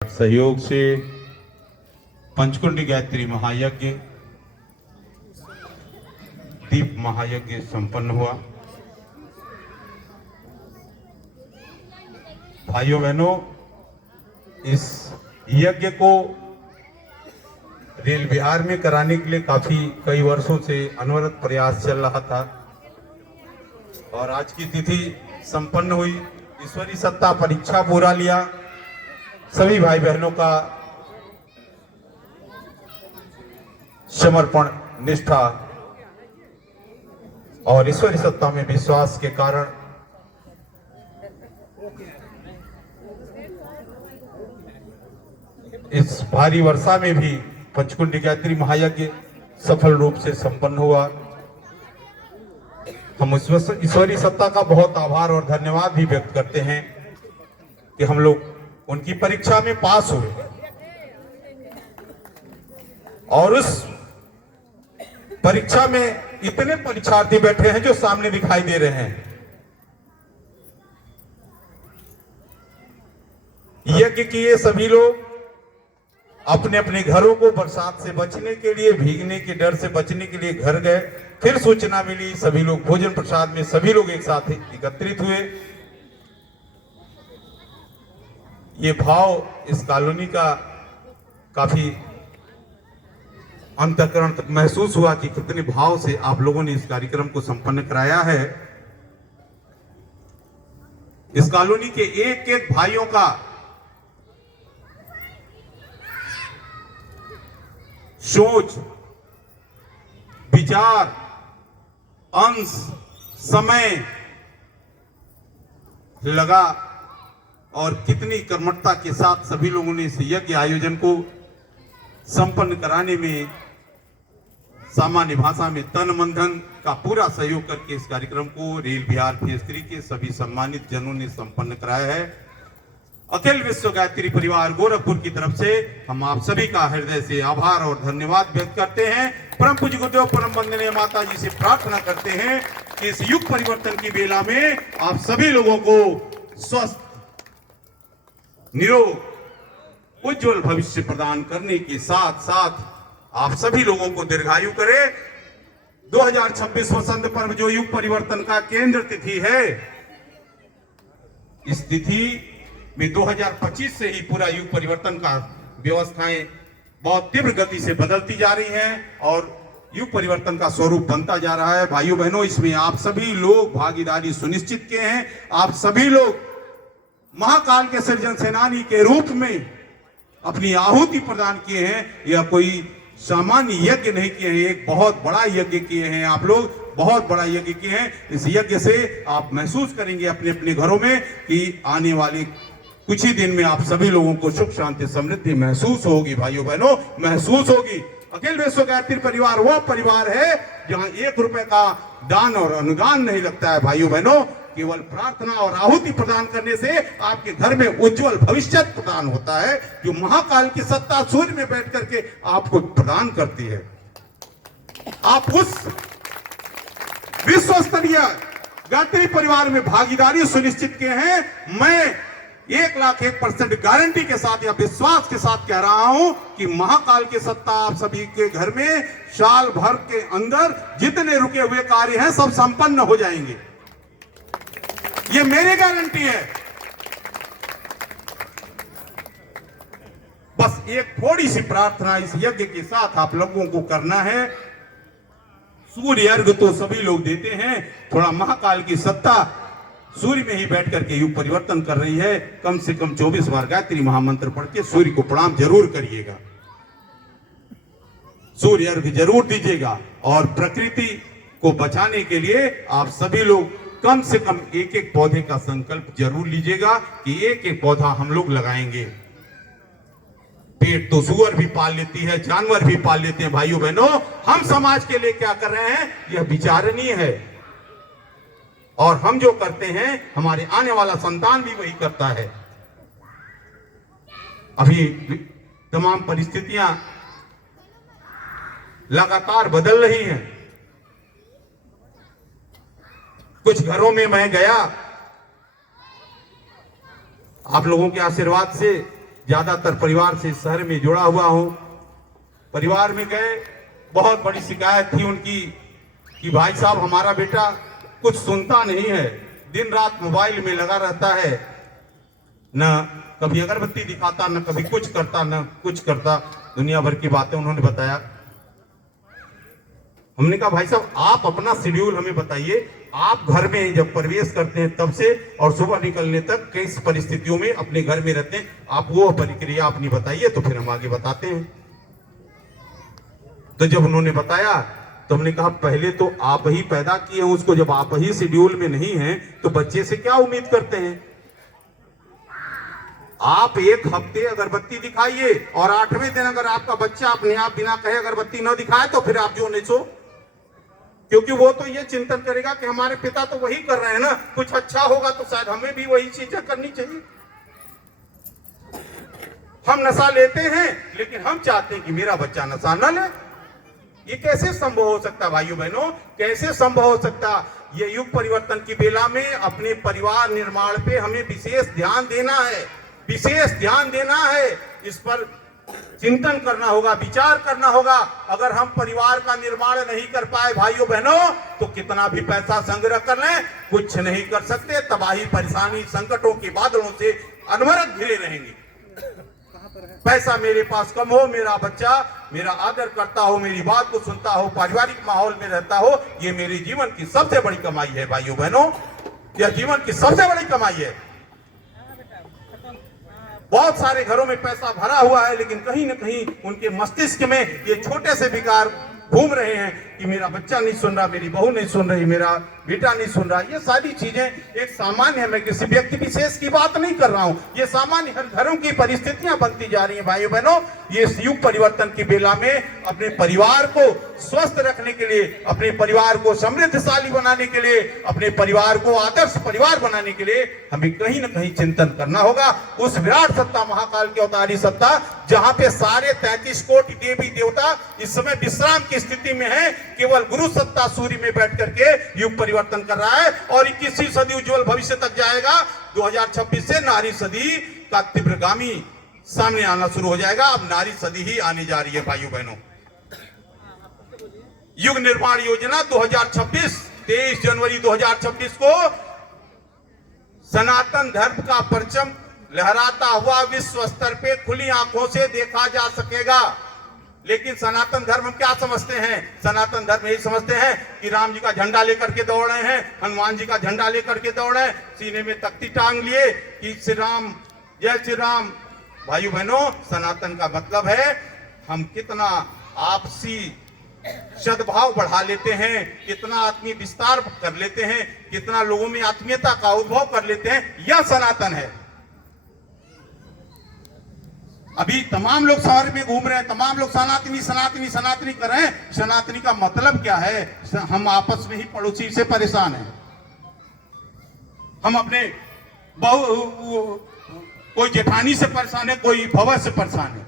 सहयोग से पंचकुंडी गायत्री महायज्ञ दीप महायज्ञ संपन्न हुआ। भाइयों बहनों, इस यज्ञ को रेल बिहार में कराने के लिए कई वर्षों से अनवरत प्रयास चल रहा था और आज की तिथि संपन्न हुई। ईश्वरी सत्ता परीक्षा पूरा लिया। सभी भाई बहनों का समर्पण, निष्ठा और ईश्वरी सत्ता में विश्वास के कारण इस भारी वर्षा में भी पंचकुंडी गायत्री महायज्ञ सफल रूप से संपन्न हुआ। हम ईश्वरी सत्ता का बहुत आभार और धन्यवाद भी व्यक्त करते हैं कि हम लोग उनकी परीक्षा में पास हुए और उस परीक्षा में इतने परीक्षार्थी बैठे हैं जो सामने दिखाई दे रहे हैं। यज्ञ किए सभी लोग अपने अपने घरों को बरसात से बचने के लिए, भीगने के डर से बचने के लिए घर गए। फिर सूचना मिली, सभी लोग भोजन प्रसाद में सभी लोग एक साथ एकत्रित हुए। ये भाव इस कॉलोनी का काफी अंतःकरण तक महसूस हुआ कि कितने भाव से आप लोगों ने इस कार्यक्रम को संपन्न कराया है। इस कॉलोनी के एक एक भाइयों का सोच, विचार, अंश, समय लगा और कितनी कर्मठता के साथ सभी लोगों ने इस यज्ञ आयोजन को संपन्न कराने में सामान्य भाषा में तन मन धन का पूरा सहयोग करके इस कार्यक्रम को रेल बिहार फेज 3 के सभी सम्मानित जनों ने संपन्न कराया है। अखिल विश्व गायत्री परिवार गोरखपुर की तरफ से हम आप सभी का हृदय से आभार और धन्यवाद व्यक्त करते हैं। परम पूज्य गुरुदेव परम वंदनीय माता जी से प्रार्थना करते हैं कि इस युग परिवर्तन की बेला में आप सभी लोगों को स्वस्थ, निरोग, उज्जवल भविष्य प्रदान करने के साथ साथ आप सभी लोगों को दीर्घायु करे। 2026 वसंत पर्व जो युग परिवर्तन का केंद्र तिथि है, इस तिथि में 2025 से ही पूरा युग परिवर्तन का व्यवस्थाएं बहुत तीव्र गति से बदलती जा रही हैं और युग परिवर्तन का स्वरूप बनता जा रहा है। भाइयों बहनों, इसमें आप सभी लोग भागीदारी सुनिश्चित किए हैं। आप सभी लोग महाकाल के सृजन सेनानी के रूप में अपनी आहुति प्रदान किए हैं। यह कोई सामान्य यज्ञ नहीं किए हैं, एक बहुत बड़ा यज्ञ किए हैं। आप लोग बहुत बड़ा यज्ञ किए हैं। इस यज्ञ से आप महसूस करेंगे अपने अपने घरों में कि आने वाले कुछ ही दिन में आप सभी लोगों को सुख शांति समृद्धि महसूस होगी। भाइयों बहनों, महसूस होगी। अखिल विश्व गायत्री परिवार वह परिवार है जहां 1 रुपए का दान और अनुदान नहीं लगता है। भाइयों बहनों, केवल प्रार्थना और आहुति प्रदान करने से आपके घर में उज्जवल भविष्य प्रदान होता है, जो महाकाल की सत्ता सूर्य में बैठ करके आपको प्रदान करती है। आप उस विश्व स्तरीय गायत्री परिवार में भागीदारी सुनिश्चित किए हैं। मैं 1,01% गारंटी के साथ या विश्वास के साथ कह रहा हूं कि महाकाल की सत्ता आप सभी के घर में साल भर के अंदर जितने रुके हुए कार्य हैं सब संपन्न हो जाएंगे। ये मेरी गारंटी है। बस एक थोड़ी सी प्रार्थना इस यज्ञ के साथ आप लोगों को करना है। सूर्य अर्घ तो सभी लोग देते हैं, थोड़ा महाकाल की सत्ता सूर्य में ही बैठ करके युग परिवर्तन कर रही है। कम से कम 24 बार गायत्री महामंत्र पढ़ के सूर्य को प्रणाम जरूर करिएगा, सूर्य अर्घ जरूर दीजिएगा। और प्रकृति को बचाने के लिए आप सभी लोग कम से कम एक एक पौधे का संकल्प जरूर लीजिएगा कि एक एक पौधा हम लोग लगाएंगे। पेट तो सुअर भी पाल लेती है, जानवर भी पाल लेते हैं। भाइयों बहनों, हम समाज के लिए क्या कर रहे हैं यह विचारणीय है और हम जो करते हैं हमारे आने वाला संतान भी वही करता है। अभी तमाम परिस्थितियां लगातार बदल रही हैं। कुछ घरों में मैं गया, आप लोगों के आशीर्वाद से ज्यादातर परिवार से शहर में जुड़ा हुआ हूं। परिवार में गए, बहुत बड़ी शिकायत थी उनकी कि भाई साहब हमारा बेटा कुछ सुनता नहीं है, दिन रात मोबाइल में लगा रहता है, न कभी अगरबत्ती दिखाता, न कभी कुछ करता, न कुछ करता। दुनिया भर की बातें उन्होंने बताया। हमने कहा भाई साहब आप अपना शेड्यूल हमें बताइए, आप घर में जब प्रवेश करते हैं तब से और सुबह निकलने तक किस परिस्थितियों में अपने घर में रहते हैं, आप वो प्रक्रिया अपनी बताइए तो फिर हम आगे बताते हैं। तो जब उन्होंने बताया तो हमने कहा पहले तो आप ही पैदा किए हैं उसको, जब आप ही शेड्यूल में नहीं हैं तो बच्चे से क्या उम्मीद करते हैं। आप एक हफ्ते अगरबत्ती दिखाइए और 8वें दिन अगर आपका बच्चा अपने आप बिना कहे अगरबत्ती न दिखाए तो फिर आप जो नहीं सो, क्योंकि वो तो ये चिंतन करेगा कि हमारे पिता तो वही कर रहे हैं ना, कुछ अच्छा होगा तो शायद हमें भी वही चीजें करनी चाहिए। हम नशा लेते हैं लेकिन हम चाहते हैं कि मेरा बच्चा नशा न ले। ये कैसे संभव हो सकता भाइयों बहनों, कैसे संभव हो सकता। ये युग परिवर्तन की बेला में अपने परिवार निर्माण पे हमें विशेष ध्यान देना है, विशेष ध्यान देना है। इस पर चिंतन करना होगा, विचार करना होगा। अगर हम परिवार का निर्माण नहीं कर पाए भाइयों बहनों तो कितना भी पैसा संग्रह कर लें कुछ नहीं कर सकते। तबाही, परेशानी, संकटों के बादलों से अनवरत घिरे रहेंगे। पैसा मेरे पास कम हो, मेरा बच्चा मेरा आदर करता हो, मेरी बात को सुनता हो, पारिवारिक माहौल में रहता हो, ये मेरे जीवन की सबसे बड़ी कमाई है भाइयों बहनों, यह जीवन की सबसे बड़ी कमाई है। बहुत सारे घरों में पैसा भरा हुआ है लेकिन कहीं ना कहीं उनके मस्तिष्क में ये छोटे से विकार घूम रहे हैं कि मेरा बच्चा नहीं सुन रहा, मेरी बहू नहीं सुन रही, मेरा बेटा नहीं सुन रहा। ये सारी चीजें एक सामान्य है, मैं किसी व्यक्ति विशेष की बात नहीं कर रहा हूं, ये सामान्य हर घरों की परिस्थितियां बनती जा रही हैं भाइयों बहनों। ये युग परिवर्तन की बेला में अपने परिवार को स्वस्थ रखने के लिए, अपने परिवार को समृद्धशाली बनाने के लिए, अपने परिवार को आदर्श परिवार बनाने के लिए हमें कहीं ना कहीं चिंतन करना होगा। उस विराट सत्ता, महाकाल की अवतारी सत्ता, जहां पे सारे 33 कोटि देवी देवता इस समय विश्राम की स्थिति में है, केवल गुरु सत्ता सूर्य में बैठ करके युग परिवर्तन कर रहा है और 21वीं सदी उज्जवल भविष्य तक जाएगा। 2026 से नारी सदी का तीव्रगामी सामने आना शुरू हो जाएगा। अब नारी सदी ही आने जा रही है भाइयों बहनों। युग निर्माण योजना 2026, 23 जनवरी 2026 को सनातन धर्म का परचम लहराता हुआ विश्व स्तर पे खुली आंखों से देखा जा सकेगा। लेकिन सनातन धर्म क्या समझते हैं? सनातन धर्म यही समझते हैं कि राम जी का झंडा लेकर के दौड़ रहे हैं, हनुमान जी का झंडा लेकर के दौड़ रहे हैं, सीने में तख्ती टांग लिए कि श्री राम, जय श्री राम। भाइयों बहनों, सनातन का मतलब है हम कितना आपसी सद्भाव बढ़ा लेते हैं, कितना आत्मीय विस्तार कर लेते हैं, कितना लोगों में आत्मीयता का उद्भव कर लेते हैं, यह सनातन है। अभी तमाम लोग शहर में घूम रहे हैं, तमाम लोग सनातनी सनातनी सनातनी कर रहे हैं। सनातनी का मतलब क्या है? हम आपस में ही पड़ोसी से परेशान हैं। हम अपने कोई जेठानी से परेशान है, कोई भवर से परेशान है।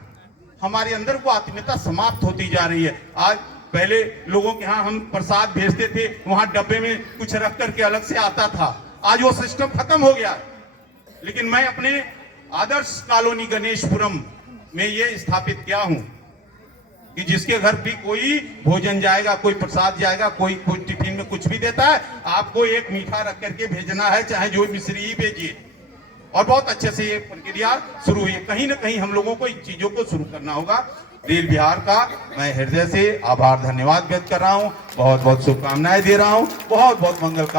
हमारे अंदर वो आत्मीयता समाप्त होती जा रही है। आज पहले लोगों के यहाँ हम प्रसाद भेजते थे, वहां डब्बे में कुछ रख करके अलग से आता था। आज वो सिस्टम खत्म हो गया। लेकिन मैं अपने आदर्श कॉलोनी गणेशपुरम में ये स्थापित किया हूं कि जिसके घर भी कोई भोजन जाएगा, कोई प्रसाद जाएगा, कोई टिफिन में कुछ भी देता है, आपको एक मीठा रख करके भेजना है, चाहे जो मिश्री ही भेजिए। और बहुत अच्छे से ये प्रक्रिया शुरू हुई है। कहीं ना कहीं हम लोगों को इन चीजों को शुरू करना होगा। रेल बिहार का मैं हृदय से आभार, धन्यवाद व्यक्त कर रहा हूं। बहुत बहुत शुभकामनाएं दे रहा हूं। बहुत बहुत मंगल कामनाएं।